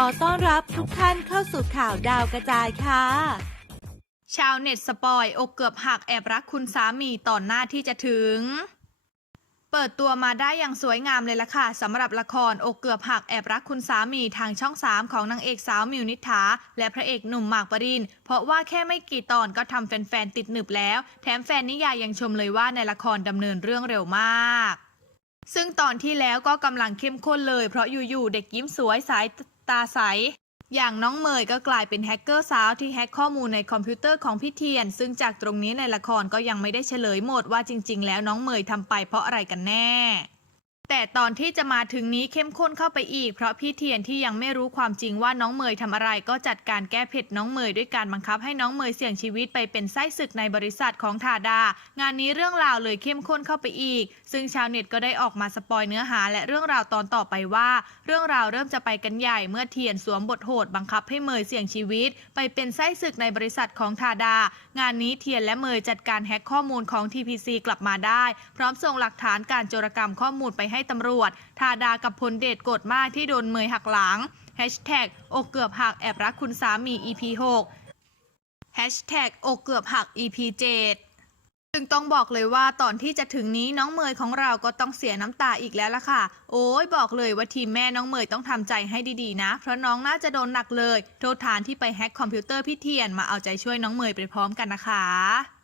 ขอต้อนรับทุกท่านเข้าสู่ข่าวดาวกระจายค่ะ ชาวเน็ตสปอยอกเกือบหักแอบรักคุณสามีต่อนหน้าที่จะถึง เปิดตัวมาได้อย่างสวยงามเลยล่ะค่ะสำหรับละครอกเกือบหักแอบรักคุณสามีทางช่อง 3 ของนางเอกสาวมิวนิษฐาและพระเอกหนุ่มหมากปริน เพราะว่าแค่ไม่กี่ตอนก็ทำแฟนๆติดหนึบแล้ว แถมแฟนนิยายยังชมเลยว่าในละครดำเนินเรื่องเร็วมากซึ่งตอนที่แล้วก็กำลังเข้มข้นเลยเพราะอยู่ๆเด็กยิ้มสวยสาย ตาใส อย่างน้องเมยก็กลายเป็นแฮกเกอร์สาวที่แฮกข้อมูลในคอมพิวเตอร์ของพี่เทียน ซึ่งจากตรงนี้ในละครก็ยังไม่ได้เฉลยหมดว่าจริง ๆ แล้วน้องเมยทำไปเพราะอะไรกันแน่ แต่ตอนที่จะมาถึงนี้เข้มข้นเข้าไปอีก เพราะพี่เทียนที่ยังไม่รู้ความจริงว่าน้องเมยทำอะไรก็จัดการแก้เผ็ดน้องเมยด้วยการบังคับให้น้องเมยเสี่ยงชีวิตไปเป็นไส้ศึกในบริษัทของทาดา งานนี้เรื่องราวเลยเข้มข้นเข้าไปอีก ซึ่งชาวเน็ตก็ได้ออกมาสปอยเนื้อหาและเรื่องราวตอนต่อไปว่า เรื่องราวเริ่มจะไปกันใหญ่เมื่อเทียนสวมบทโหดบังคับให้เมยเสี่ยงชีวิต ไปเป็นไส้ศึกในบริษัทของทาดา งานนี้เทียนและเมยจัดการแฮ็กข้อมูลของ TPC กลับมาได้ พร้อมส่งหลักฐานการโจรกรรมข้อมูลไปให้ให้ตำรวจ ทาดากับพลเดชโกรธมากที่โดนเมยหักหลัง Hashtag อกเกือบหักแอบรักคุณสามี EP 6 Hashtag อกเกือบหัก EP 7ซึ่งต้องบอกเลยว่าตอนที่จะถึงนี้น้องเมยของเราก็ต้องเสียน้ำตาอีกแล้วล่ะค่ะ โอ้ยบอกเลยว่าทีมแม่น้องเมยต้องทำใจให้ดีๆนะ เพราะน้องน่าจะโดนหนักเลย โทษฐานที่ไปแฮ็กคอมพิวเตอร์พี่เทียนมาเอาใจช่วยน้องเมยไปพร้อมกันนะคะ